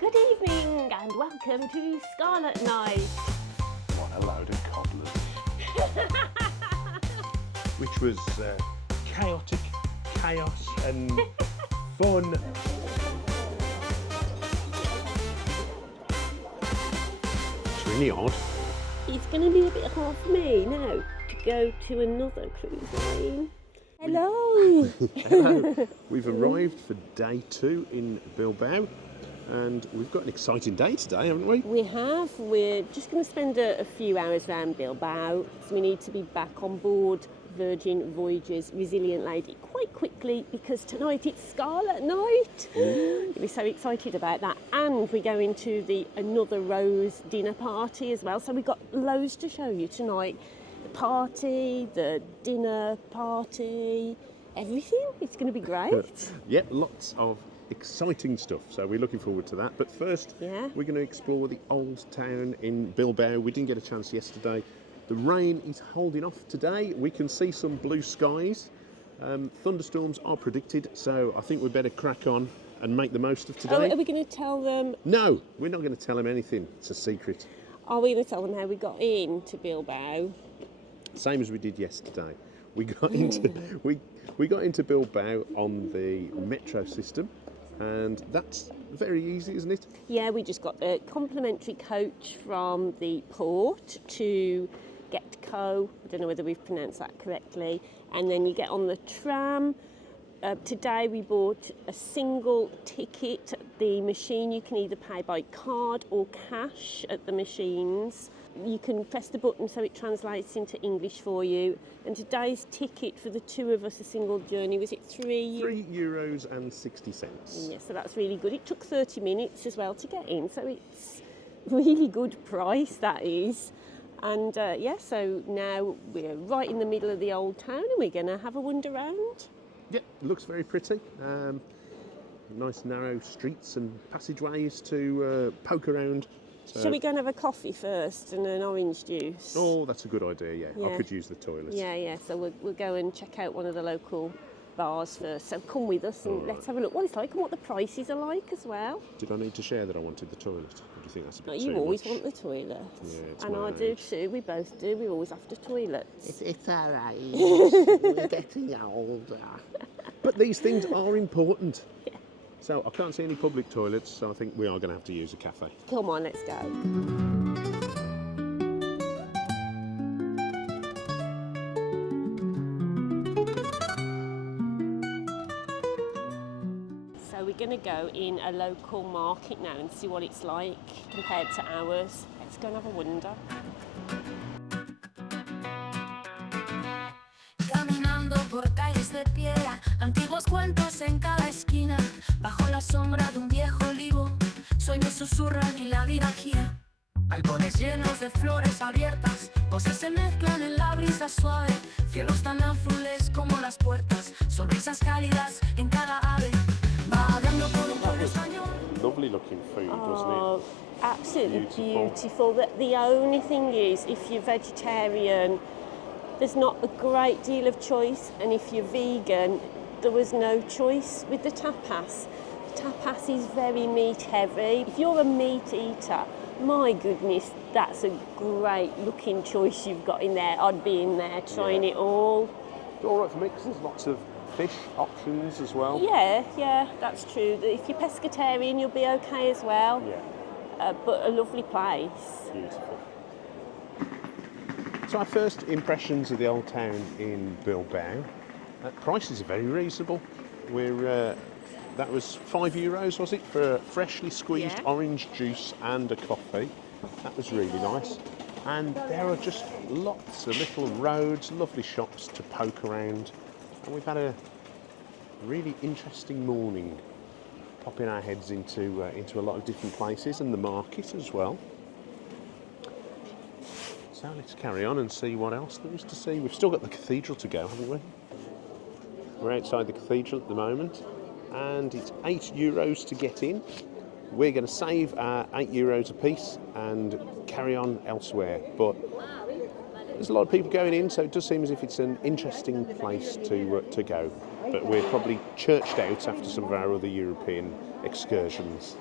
Good evening and welcome to Scarlet Night. What a load of cobblers. Which was chaotic, chaos and fun. It's really odd. It's going to be a bit hard for me now to go to another cruise line. Hello. Hello. We've arrived for day 2 in Bilbao. And we've got an exciting day today, haven't we? We have. We're just going to spend a few hours around Bilbao. So we need to be back on board Virgin Voyages Resilient Lady quite quickly because tonight it's Scarlet Night. We're so excited about that. And we're going to the Another Rose dinner party as well. So we've got loads to show you tonight. The party, the dinner party, everything. It's going to be great. Yep, lots of exciting stuff, so we're looking forward to that. But first, we're going to explore the old town in Bilbao. We didn't get a chance yesterday. The rain is holding off today. We can see some blue skies. Thunderstorms are predicted, so I think we better crack on and make the most of today. Oh, are we going to tell them? No, we're not going to tell them anything. It's a secret. Are we going to tell them how we got into Bilbao? Same as we did yesterday. We got into we got into Bilbao on the metro system. And that's very easy, isn't it? Yeah, we just got a complimentary coach from the port to Getco. I don't know whether we've pronounced that correctly. And then you get on the tram. Today we bought a single ticket at the machine. You can either pay by card or cash at the machines. You can press the button so it translates into English for you. And today's ticket for the two of us, a single journey, was it €3.60. Yeah, so that's really good. It took 30 minutes as well to get in, so it's really good price, that is. And so now we're right in the middle of the old town and we're going to have a wander around. Yeah, it looks very pretty. Nice narrow streets and passageways to poke around. So, shall we go and have a coffee first and an orange juice? Oh, that's a good idea, yeah. I could use the toilet. Yeah, so we'll go and check out one of the local bars first. So come with us and let's have a look what it's like and what the prices are like as well. Did I need to share that I wanted the toilet? Or do you think that's a bit too You always much? want the toilet. Yeah, it's and my I do too, we both do. We always have to toilets. It's all right. We're getting older. But these things are important. Yeah. So I can't see any public toilets, so I think we are going to have to use a cafe. Come on, let's go. So we're going to go in a local market now and see what it's like compared to ours. Let's go and have a wander. Caminando por calles de piedra, antiguos cuentos en cada esquina, bajo la sombra de un viejo olivo, sueños susurran y la vida gira. Balcones llenos de flores abiertas, voces se mezclan en la brisa suave, cielos tan azules como las puertas, sonrisas cálidas en cada ave, vagando por un pueblo español. Lovely looking food, wasn't it? Absolutely beautiful. The only thing is, if you're vegetarian, there's not a great deal of choice, and if you're vegan, there was no choice with the tapas. The tapas is very meat heavy. If you're a meat eater, my goodness, that's a great looking choice you've got in there. I'd be in there trying it all. It's all right for me because there's lots of fish options as well. Yeah, that's true. If you're pescatarian, you'll be okay as well. Yeah. But a lovely place. Beautiful. So our first impressions of the old town in Bilbao. Prices are very reasonable. That was €5, was it, for a freshly squeezed orange juice and a coffee. That was really nice. And there are just lots of little roads, lovely shops to poke around. And we've had a really interesting morning, popping our heads into a lot of different places and the market as well. So let's carry on and see what else there is to see. We've still got the cathedral to go, haven't we? We're outside the cathedral at the moment, and it's €8 to get in. We're going to save our €8 a piece and carry on elsewhere. But there's a lot of people going in, so it does seem as if it's an interesting place to go. But we're probably churched out after some of our other European excursions.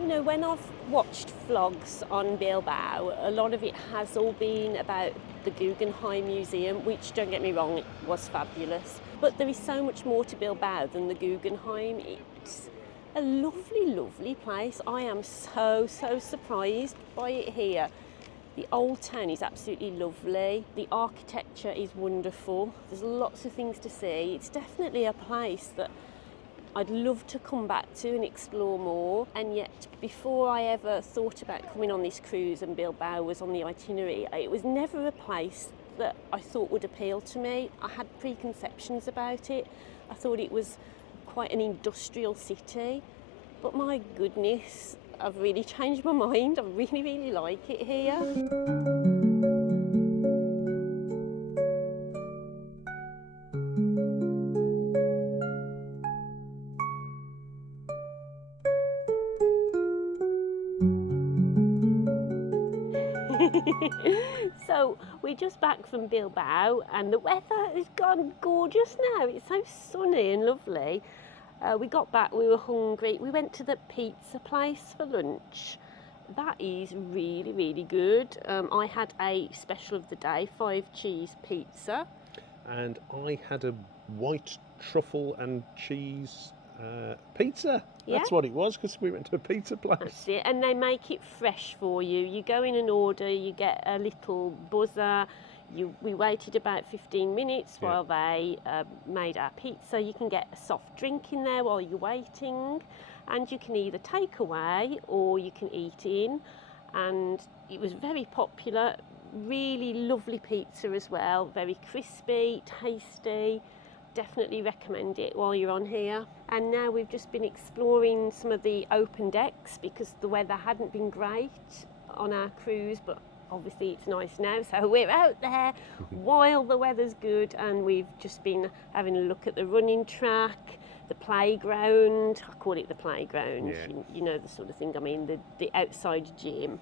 You know, when I've watched vlogs on Bilbao, a lot of it has all been about the Guggenheim Museum, which, don't get me wrong, it was fabulous. But there is so much more to Bilbao than the Guggenheim. It's a lovely, lovely place. I am so surprised by it here. The old town is absolutely lovely. The architecture is wonderful. There's lots of things to see. It's definitely a place that I'd love to come back to and explore more. And yet, before I ever thought about coming on this cruise and Bilbao was on the itinerary, it was never a place that I thought would appeal to me. I had preconceptions about it. I thought it was quite an industrial city. But my goodness, I've really changed my mind. I really like it here. So we're just back from Bilbao and the weather has gone gorgeous now. It's so sunny and lovely. We got back, we were hungry. We went to the pizza place for lunch. That is really good. I had a special of the day, 5 cheese pizza. And I had a white truffle and cheese pizza. Yeah? That's what it was, because we went to a pizza place. That's it, and they make it fresh for you. You go in and order, you get a little buzzer. We waited about 15 minutes while they made our pizza. You can get a soft drink in there while you're waiting, and you can either take away or you can eat in. And it was very popular, really lovely pizza as well, very crispy, tasty. Definitely recommend it while you're on here. And now we've just been exploring some of the open decks because the weather hadn't been great on our cruise, but obviously it's nice now, so we're out there while the weather's good, and we've just been having a look at the running track, the playground. I call it the playground. Yeah. You know the sort of thing I mean, the outside gym.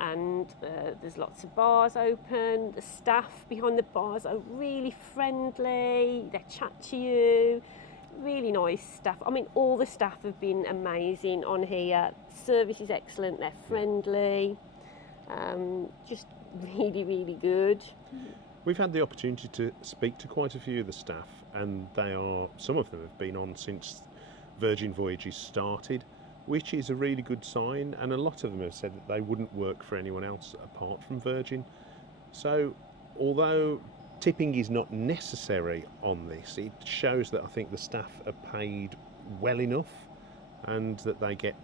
And there's lots of bars open. The staff behind the bars are really friendly. They chat to you. Really nice staff. I mean, all the staff have been amazing on here. Service is excellent. They're friendly. Just really good. We've had the opportunity to speak to quite a few of the staff, and some of them have been on since Virgin Voyages started, which is a really good sign, and a lot of them have said that they wouldn't work for anyone else apart from Virgin. So although tipping is not necessary on this, it shows that I think the staff are paid well enough, and that they get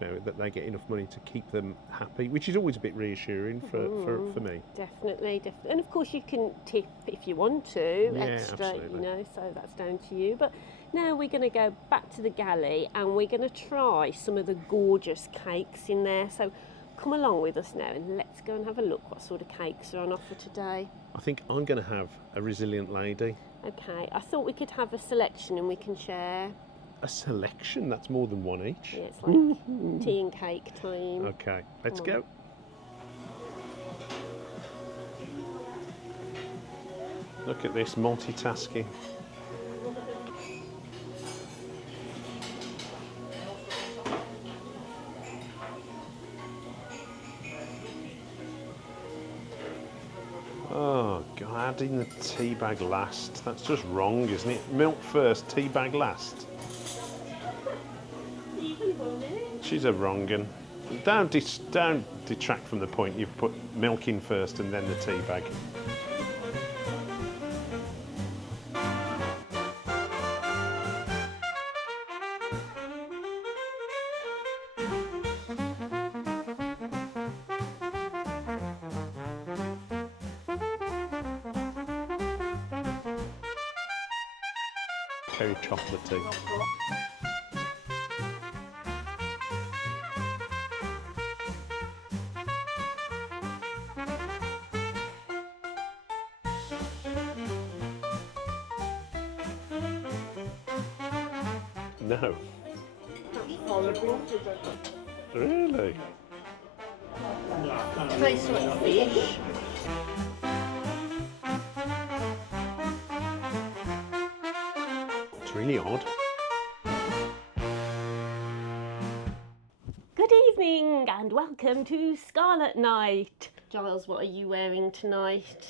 enough money to keep them happy, which is always a bit reassuring for me. Definitely. And of course you can tip if you want to, extra, absolutely. So that's down to you. But now we're going to go back to the galley and we're going to try some of the gorgeous cakes in there. So come along with us now and let's go and have a look what sort of cakes are on offer today. I think I'm going to have a Resilient Lady. Okay, I thought we could have a selection and we can share. A selection? That's more than one each. Yeah, it's like tea and cake time. Okay, let's go. Look at this multitasking. Oh God, adding the tea bag last. That's just wrong, isn't it? Milk first, tea bag last. She's a wrong un. Don't detract from the point. You've put milk in first and then the tea bag. Very chocolatey. No. Horrible. Really? Tastes like fish. It's really odd. Good Good evening and welcome to Scarlet Night. Giles, what are you wearing tonight?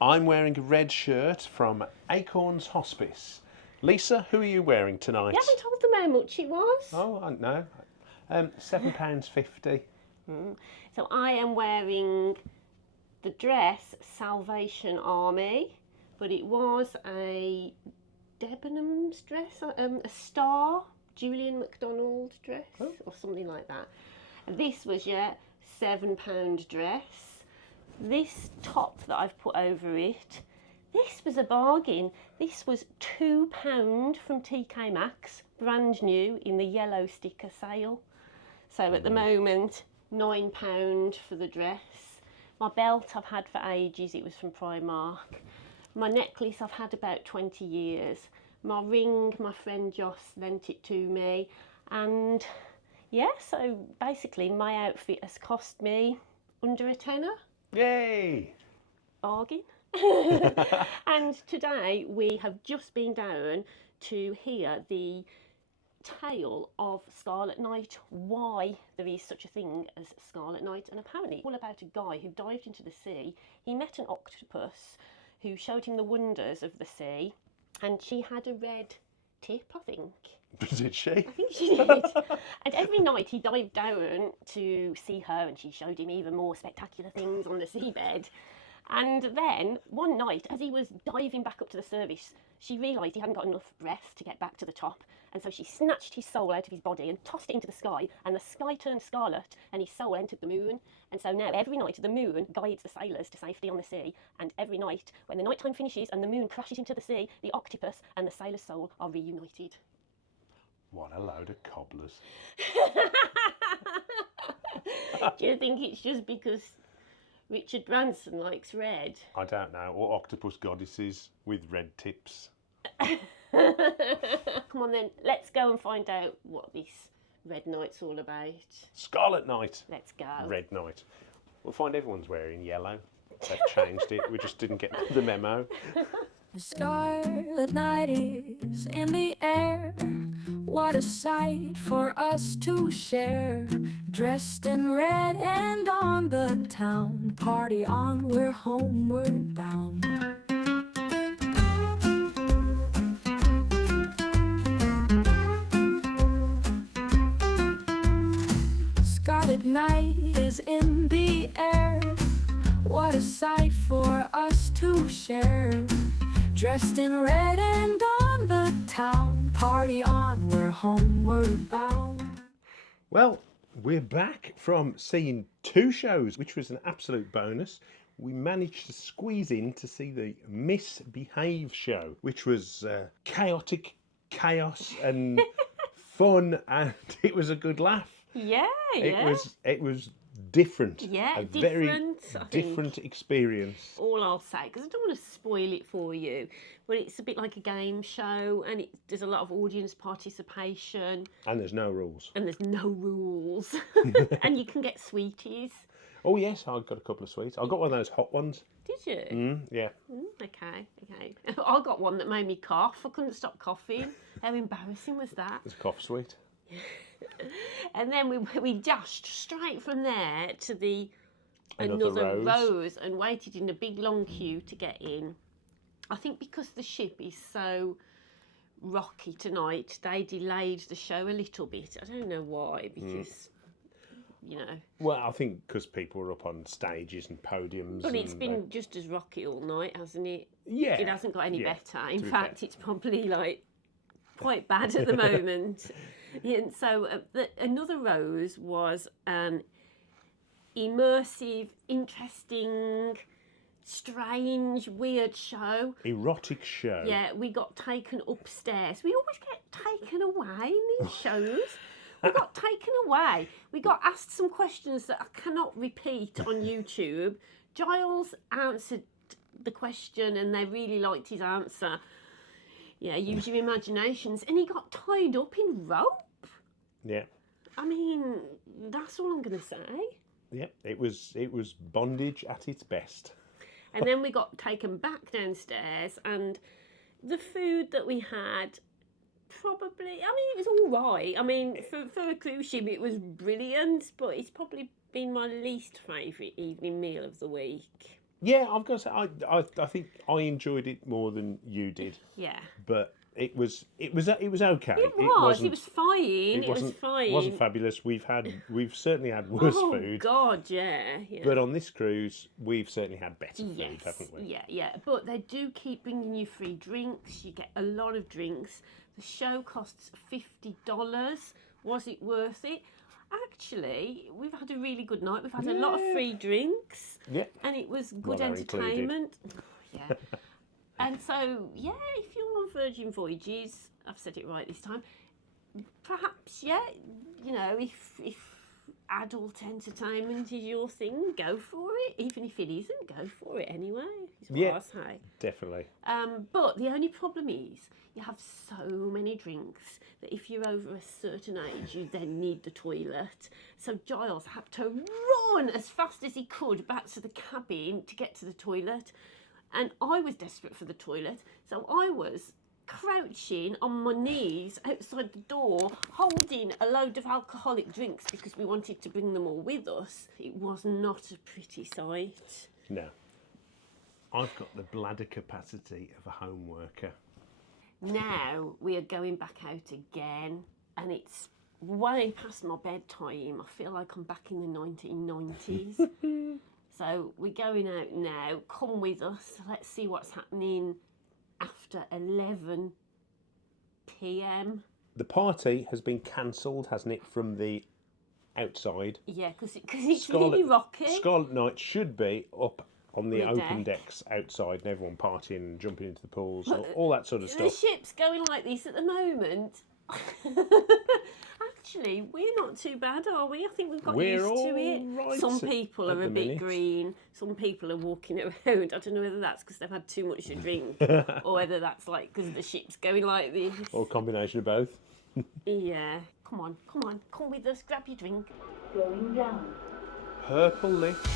I'm wearing a red shirt from Acorns Hospice. Lisa, who are you wearing tonight? You haven't told them how much it was. Oh, I don't know. £7.50. So I am wearing the dress Salvation Army, but it was a Debenhams dress, a star Julian MacDonald dress or something like that. And this was your £7 dress. This top that I've put over it, this was a bargain. This was £2 from TK Maxx, brand new in the yellow sticker sale. So at the moment, £9 for the dress. My belt I've had for ages, it was from Primark. My necklace I've had about 20 years. My ring, my friend Joss lent it to me. And yeah, so basically my outfit has cost me under a tenner. Yay! Bargain. And today we have just been down to hear the tale of Scarlet Night, why there is such a thing as Scarlet Night, and apparently all about a guy who dived into the sea. He met an octopus who showed him the wonders of the sea, and she had a red tip, I think. Did she? I think she did. And every night he dived down to see her, and she showed him even more spectacular things on the seabed. And then one night, as he was diving back up to the surface, she realised he hadn't got enough breath to get back to the top. And so she snatched his soul out of his body and tossed it into the sky. And the sky turned scarlet and his soul entered the moon. And so now every night the moon guides the sailors to safety on the sea. And every night, when the nighttime finishes and the moon crashes into the sea, the octopus and the sailor's soul are reunited. What a load of cobblers. Do you think it's just because Richard Branson likes red? I don't know. Or octopus goddesses with red tips. Come on then, let's go and find out what this Red Night's all about. Scarlet Night. Let's go. Red Night. We'll find everyone's wearing yellow. They've changed it. We just didn't get the memo. The Scarlet Night is in the air. What a sight for us to share. Dressed in red and on the town. Party on, we're homeward bound. Scarlet Night is in the air. What a sight for us to share. Dressed in red and on the town. Party on, we're homeward bound. Well, we're back from seeing 2 shows, which was an absolute bonus. We managed to squeeze in to see the Misbehave show, which was chaotic chaos and fun, and it was a good laugh. Yeah. It was different. Yeah, a different, very I think. different experience. All I'll say, because I don't want to spoil it for you, but it's a bit like a game show, and there's a lot of audience participation. And there's no rules. And there's no rules. And you can get sweeties. Oh yes, I got a couple of sweets. I got one of those hot ones. Did you? Yeah. Okay. I got one that made me cough. I couldn't stop coughing. How embarrassing was that? It's a cough sweet. And then we dashed straight from there to the Another rose and waited in a big long queue to get in. I think because the ship is so rocky tonight, they delayed the show a little bit. I don't know why, because you know. Well, I think because people are up on stages and podiums. But it's been just as rocky all night, hasn't it? Yeah. It hasn't got any better. In be fact, fair. it's probably like quite bad at the moment. Yeah, and so another rose was an immersive, interesting, strange, weird show. Erotic show. Yeah, we got taken upstairs. We always get taken away in these shows. We got taken away. We got asked some questions that I cannot repeat on YouTube. Giles answered the question and they really liked his answer. Yeah, use your imaginations. And he got tied up in rope. Yeah. I mean, that's all I'm going to say. Yeah, it was bondage at its best. And then we got taken back downstairs, and the food that we had, probably, I mean, it was all right. I mean, for a cruise ship, it was brilliant, but it's probably been my least favourite evening meal of the week. Yeah, I've got to say, I think I enjoyed it more than you did. Yeah. But it was okay. It was fine. It was fine. It wasn't fabulous. We've certainly had worse Oh, food. God, yeah. But on this cruise, we've certainly had better food, Yes, haven't we? yeah. But they do keep bringing you free drinks. You get a lot of drinks. The show costs $50. Was it worth it? Actually, we've had a really good night. We've had a lot of free drinks. Yeah. And it was good Well, they're entertainment. Yeah. And so, yeah, if you're on Virgin Voyages, I've said it right this time, perhaps, yeah, you know, if adult entertainment is your thing, go for it. Even if it isn't, go for it anyway, is what I say. Definitely. But the only problem is you have so many drinks that if you're over a certain age, you then need the toilet. So Giles had to run as fast as he could back to the cabin to get to the toilet. And I was desperate for the toilet, so I was crouching on my knees outside the door, holding a load of alcoholic drinks because we wanted to bring them all with us. It was not a pretty sight. No. I've got the bladder capacity of a home worker. Now we are going back out again, and it's way past my bedtime. I feel like I'm back in the 1990s. So we're going out now. Come with us. Let's see what's happening after 11 p.m. The party has been cancelled, hasn't it, from the outside? Yeah, because it's really rocky. Scarlet Night should be up on the The open deck. decks outside, and everyone partying and jumping into the pools, all that sort of The stuff. ship's going like this at the moment. Actually, we're not too bad, are we? I think we've got We're used to all it. right Some people at are the a bit minute. green. Some people are walking around. I don't know whether that's because they've had too much to drink or whether that's like because the ship's going like this. Or a combination of both. Yeah. Come on. Come with us. Grab your drink. Going down. Purple lift.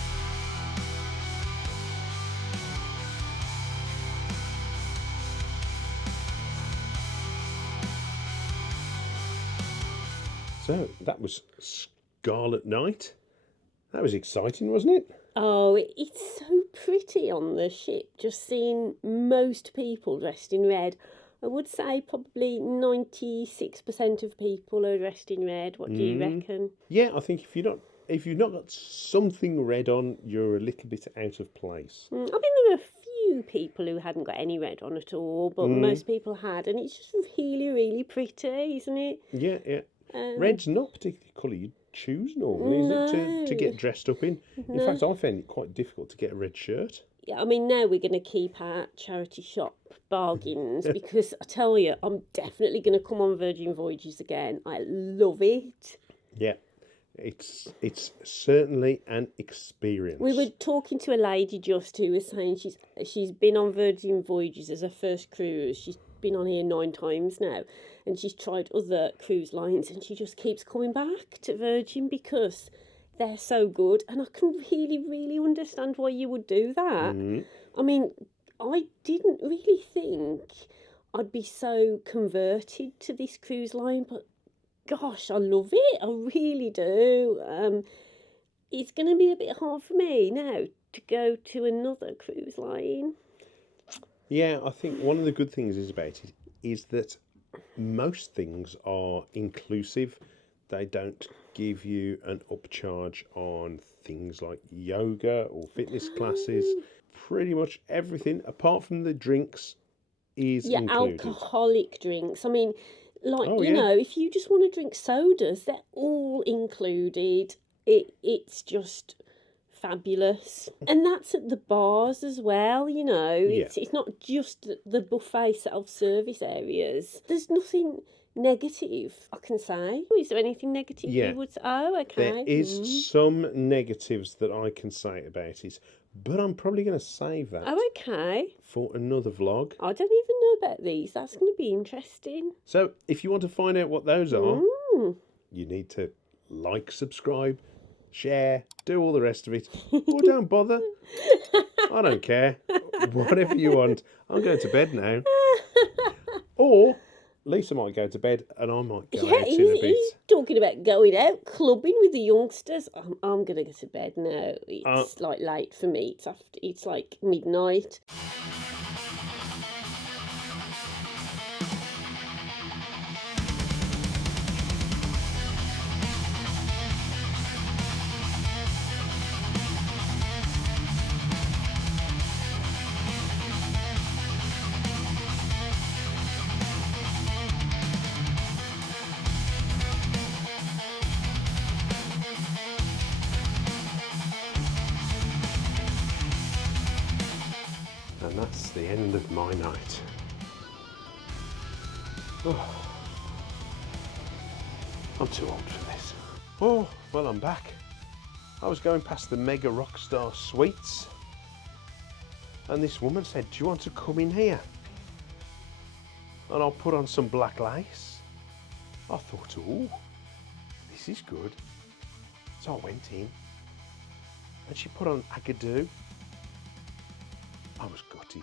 So that was Scarlet Night. That was exciting, wasn't it? Oh, it's so pretty on the ship. Just seeing most people dressed in red. I would say probably 96% of people are dressed in red. What do you reckon? Yeah, I think if you've not got something red on, you're a little bit out of place. I think there were a few people who hadn't got any red on at all, but most people had, and it's just really, really pretty, isn't it? Yeah. Red's not particularly colour you'd choose normally, is it, to get dressed up in? In fact, I found it quite difficult to get a red shirt. Yeah, I mean, now we're going to keep our charity shop bargains because I tell you, I'm definitely going to come on Virgin Voyages again. I love it. Yeah, it's certainly an experience. We were talking to a lady just who was saying she's been on Virgin Voyages as her first cruise. She's been on here 9 times now, and she's tried other cruise lines, and she just keeps coming back to Virgin because they're so good, and I can really, really understand why you would do that. I mean, I didn't really think I'd be so converted to this cruise line, but gosh, I love it. I really do. It's going to be a bit hard for me now to go to another cruise line. Yeah, I think one of the good things about it is that most things are inclusive. They don't give you an upcharge on things like yoga or fitness classes. Pretty much everything, apart from the drinks, is included. Alcoholic drinks. I mean, like, Oh, you yeah. know, if you just want to drink sodas, they're all included. It's just fabulous. And that's at the bars as well, you know. It's not just the buffet self-service areas. There's nothing negative I can say. Is there anything negative you would say? Oh, okay. There is some negatives that I can say about it, but I'm probably going to save that Oh, okay. for another vlog. I don't even know about these. That's going to be interesting. So if you want to find out what those are, you need to like, subscribe, share, do all the rest of it, or don't bother. I don't care. Whatever you want. I'm going to bed now. Or Lisa might go to bed and I might go Yeah, out in a bit. he's talking about going out clubbing with the youngsters. I'm gonna go to bed now. It's like late for me. It's like midnight. And that's the end of my night. Oh, I'm too old for this. Oh, well, I'm back. I was going past the Mega Rockstar Suites and this woman said, do you want to come in here? And I'll put on some black lace. I thought, oh, this is good. So I went in and she put on Agadoo. I was gutted.